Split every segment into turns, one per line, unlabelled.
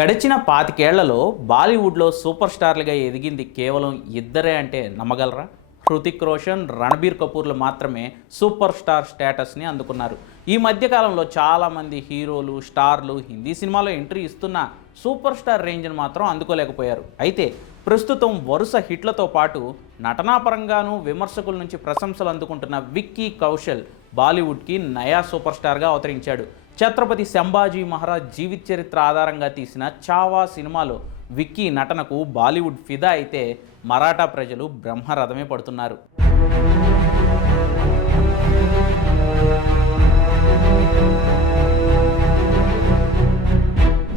గడిచిన పాతికేళ్ళలో బాలీవుడ్లో సూపర్ స్టార్లుగా ఎదిగింది కేవలం ఇద్దరే అంటే నమ్మగలరా? హృతిక్ రోషన్ రణబీర్ కపూర్లు మాత్రమే సూపర్ స్టార్ స్టేటస్ని అందుకున్నారు. ఈ మధ్యకాలంలో చాలామంది హీరోలు స్టార్లు హిందీ సినిమాలో ఎంట్రీ ఇస్తున్న సూపర్ స్టార్ రేంజ్ని మాత్రం అందుకోలేకపోయారు. అయితే ప్రస్తుతం వరుస హిట్లతో పాటు నటనాపరంగానూ విమర్శకుల నుంచి ప్రశంసలు అందుకుంటున్న విక్కీ కౌశల్ బాలీవుడ్కి నయా సూపర్ స్టార్గా అవతరించాడు. ఛత్రపతి సంభాజీ మహారాజ్ జీవిత చరిత్ర ఆధారంగా తీసిన చావా సినిమాలో విక్కీ నటనకు బాలీవుడ్ ఫిదా అయితే మరాఠా ప్రజలు బ్రహ్మరథమే పడుతున్నారు.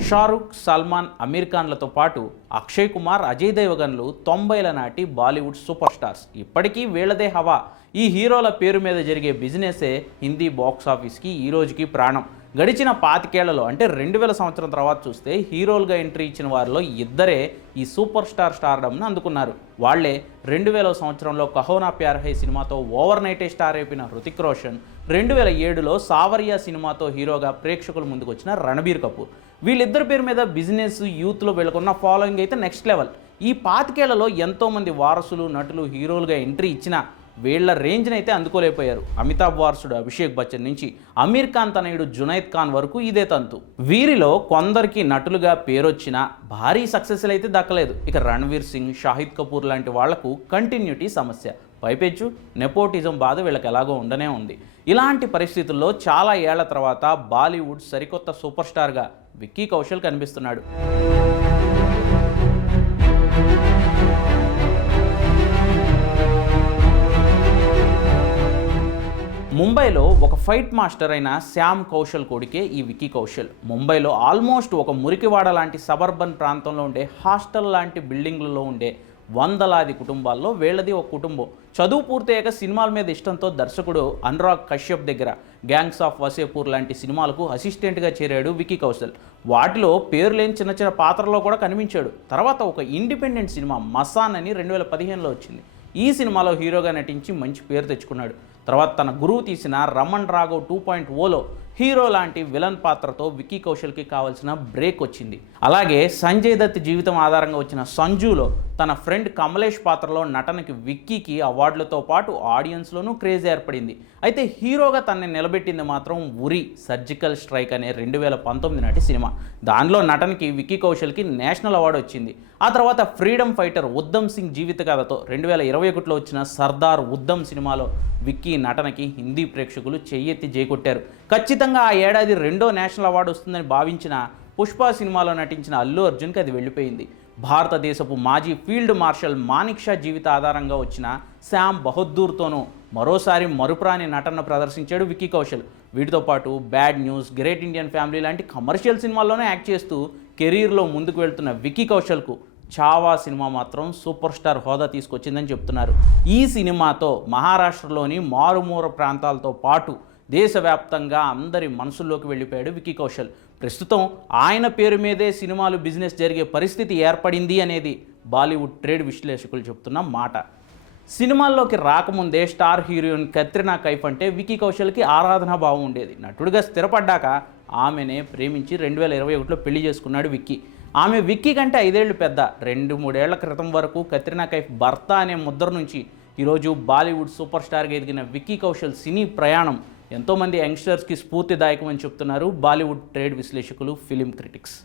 షారుఖ్ సల్మాన్ అమీర్ ఖాన్లతో పాటు అక్షయ్ కుమార్ అజయ్ దేవగన్లు తొంభైల నాటి బాలీవుడ్ సూపర్ స్టార్స్. ఇప్పటికీ వీళ్ళదే హవా. ఈ హీరోల పేరు మీద జరిగే బిజినెసే హిందీ బాక్స్ ఆఫీస్కి ఈ రోజుకి ప్రాణం. గడిచిన పాతికేళ్ళలో అంటే రెండు వేల సంవత్సరం తర్వాత చూస్తే హీరోలుగా ఎంట్రీ ఇచ్చిన వారిలో ఇద్దరే ఈ సూపర్ స్టార్ స్టార్డమ్ను అందుకున్నారు. వాళ్ళే రెండు వేల సంవత్సరంలో కహోనా ప్యార్ హై సినిమాతో ఓవర్ నైటే స్టార్ అయిపోయిన హృతిక్ రోషన్ రెండు వేల ఏడులో సావర్యా సినిమాతో హీరోగా ప్రేక్షకుల ముందుకు వచ్చిన రణబీర్ కపూర్. వీళ్ళిద్దరి పేరు మీద బిజినెస్ యూత్లో వీళ్ళకున్న ఫాలోయింగ్ అయితే నెక్స్ట్ లెవెల్. ఈ పాతికేళ్ళలో ఎంతోమంది వారసులు నటులు హీరోలుగా ఎంట్రీ ఇచ్చినా వీళ్ళ రేంజ్ని అయితే అందుకోలేకపోయారు. అమితాబ్ వారసుడు అభిషేక్ బచ్చన్ నుంచి అమీర్ ఖాన్ తనయుడు జునైద్ ఖాన్ వరకు ఇదే తంతు. వీరిలో కొందరికి నటులుగా పేరొచ్చినా భారీ సక్సెస్లు అయితే దక్కలేదు. ఇక రణ్వీర్ సింగ్ షాహిద్ కపూర్ లాంటి వాళ్ళకు కంటిన్యూటీ సమస్య. పైపెచ్చు నెపోటిజం బాధ వీళ్ళకి ఎలాగో ఉండనే ఉంది. ఇలాంటి పరిస్థితుల్లో చాలా ఏళ్ళ తర్వాత బాలీవుడ్ సరికొత్త సూపర్ స్టార్గా విక్కీ కౌశల్ కనిపిస్తున్నాడు. ముంబైలో ఒక ఫైట్ మాస్టర్ అయిన శ్యామ్ కౌశల్ కొడుకే ఈ విక్కీ కౌశల్. ముంబైలో ఆల్మోస్ట్ ఒక మురికివాడ లాంటి సబర్బన్ ప్రాంతంలో ఉండే హాస్టల్ లాంటి బిల్డింగ్లలో ఉండే వందలాది కుటుంబాల్లో వీళ్ళది ఒక కుటుంబం. చదువు పూర్తయ్యాక సినిమాల మీద ఇష్టంతో దర్శకుడు అనురాగ్ కశ్యప్ దగ్గర గ్యాంగ్స్ ఆఫ్ వసేపూర్ లాంటి సినిమాలకు అసిస్టెంట్గా చేరాడు విక్కీ కౌశల్. వాటిలో పేరు లేని చిన్న చిన్న పాత్రలో కూడా కనిపించాడు. తర్వాత ఒక ఇండిపెండెంట్ సినిమా మసాన్ అని రెండు వేల పదిహేనులో వచ్చింది. ఈ సినిమాలో హీరోగా నటించి మంచి పేరు తెచ్చుకున్నాడు. తర్వాత తన గురువు తీసిన రమణ్ రాఘవ్ టూ పాయింట్ ఓలో హీరో లాంటి విలన్ పాత్రతో విక్కీ కౌశల్కి కావాల్సిన బ్రేక్ వచ్చింది. అలాగే సంజయ్ దత్ జీవితం ఆధారంగా వచ్చిన సంజులో తన ఫ్రెండ్ కమలేష్ పాత్రలో నటనకి విక్కీకి అవార్డులతో పాటు ఆడియన్స్లోనూ క్రేజ్ ఏర్పడింది. అయితే హీరోగా తనని నిలబెట్టింది మాత్రం ఉరి సర్జికల్ స్ట్రైక్ అనే రెండు వేల పంతొమ్మిది నాటి సినిమా. దానిలో నటనకి విక్కీ కౌశల్కి నేషనల్ అవార్డు వచ్చింది. ఆ తర్వాత ఫ్రీడమ్ ఫైటర్ ఉద్దమ్ సింగ్ జీవిత కథతో రెండు వేల ఇరవై ఒకటిలో వచ్చిన సర్దార్ ఉద్దమ్ సినిమాలో విక్కీ నటనకి హిందీ ప్రేక్షకులు చెయ్యెత్తి చేకొట్టారు ఖచ్చితంగా ఆ ఏడాది రెండో నేషనల్ అవార్డు వస్తుందని భావించిన పుష్ప సినిమాలో నటించిన అల్లు అర్జున్కి అది వెళ్ళిపోయింది. భారతదేశపు మాజీ ఫీల్డ్ మార్షల్ మానిక్ షా జీవిత ఆధారంగా వచ్చిన శ్యామ్ బహద్దూర్తోనూ మరోసారి మరుపురాని నటన ప్రదర్శించాడు విక్కీ కౌశల్. వీటితో పాటు bad news great Indian family లాంటి కమర్షియల్ సినిమాల్లోనే యాక్ట్ చేస్తూ కెరీర్లో ముందుకు వెళ్తున్న విక్కీ కౌశల్కు చావా సినిమా మాత్రం సూపర్ స్టార్ హోదా తీసుకొచ్చిందని చెప్తున్నారు. ఈ సినిమాతో మహారాష్ట్రలోని మారుమూర ప్రాంతాలతో పాటు దేశవ్యాప్తంగా అందరి మనసుల్లోకి వెళ్ళిపోయాడు విక్కీ కౌశల్. ప్రస్తుతం ఆయన పేరు మీదే సినిమాలు బిజినెస్ జరిగే పరిస్థితి ఏర్పడింది అనేది బాలీవుడ్ ట్రేడ్ విశ్లేషకులు చెప్తున్న మాట. సినిమాల్లోకి రాకముందే స్టార్ హీరోయిన్ కత్రినా కైఫ్ అంటే విక్కీ కౌశల్కి ఆరాధనా భావం ఉండేది. నటుడిగా స్థిరపడ్డాక ఆమెనే ప్రేమించి రెండు వేల ఇరవై ఒకటిలో పెళ్ళి చేసుకున్నాడు విక్కీ. ఆమె విక్కీ కంటే ఐదేళ్ళు పెద్ద. రెండు మూడేళ్ళ క్రితం వరకు కత్రినా కైఫ్ భర్త అనే ముద్ర నుంచి ఈరోజు బాలీవుడ్ సూపర్ స్టార్గా ఎదిగిన విక్కీ కౌశల్ సినీ ప్రయాణం ఎంతోమంది యంగ్స్టర్స్కి స్ఫూర్తిదాయకమని చెప్తున్నారు బాలీవుడ్ ట్రేడ్ విశ్లేషకులు ఫిలిం క్రిటిక్స్.